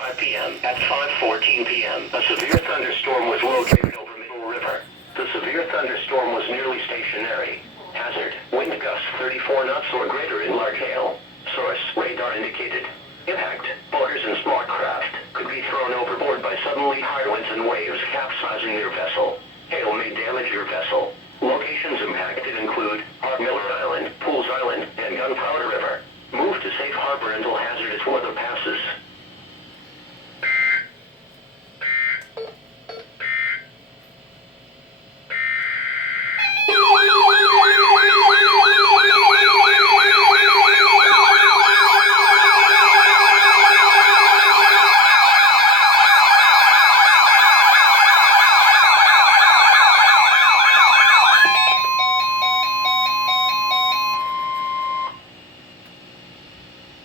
5 p.m. At 5:14 p.m., a severe thunderstorm was located over Middle River. The severe thunderstorm was nearly stationary. Hazard, wind gusts 34 knots or greater in large hail. Source, radar indicated. Impact, boaters and small craft could be thrown overboard by suddenly high winds and waves capsizing their vessel. Hail may damage your vessel. Locations impacted include Miller Island, Pools Island, and Gunpowder River. Move to safe harbor until hazardous weather passes.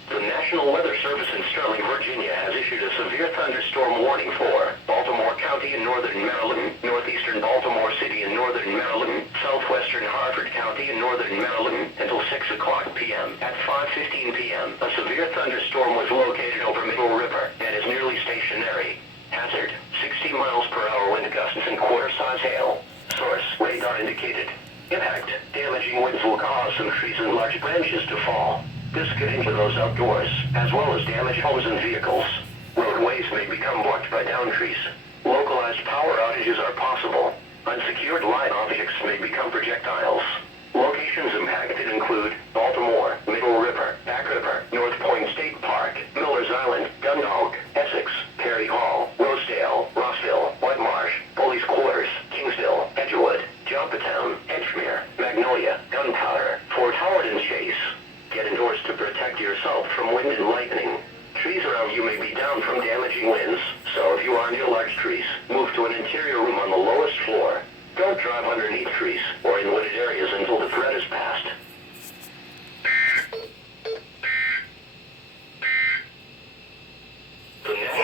The National Weather Service in Sterling, Virginia has issued a severe thunderstorm warning for Baltimore County in northern Maryland, northeastern Baltimore City in northern Maryland, southwestern Harford County in northern Maryland until 6 o'clock p.m. At 5:15 p.m., a severe thunderstorm was located over Middle River and is nearly stationary. Hazard, 60 miles per hour wind gusts and quarter-size hail. Source, radar indicated. Impact, damaging winds will cause some trees and large branches to fall. This could injure those outdoors, as well as damage homes and vehicles. Roadways may become blocked by downed trees. Localized power outages are possible. Unsecured line objects may become projectiles. Locations impacted include Baltimore, Middle River, Back River, North Point State Park, Miller's Island, Dundalk, Essex, Perry Hall, Rosedale, Rossville, White Marsh, Police Quarters, Kingsville, Edgewood, Joppatown, Edgemere, Magnolia, Gunpowder, Fort Howard and Chase. Get indoors to protect yourself from wind and lightning. Trees around you may be down from damaging winds, so if you are near large trees, move to an interior room on the lowest floor. Don't drive underneath trees or in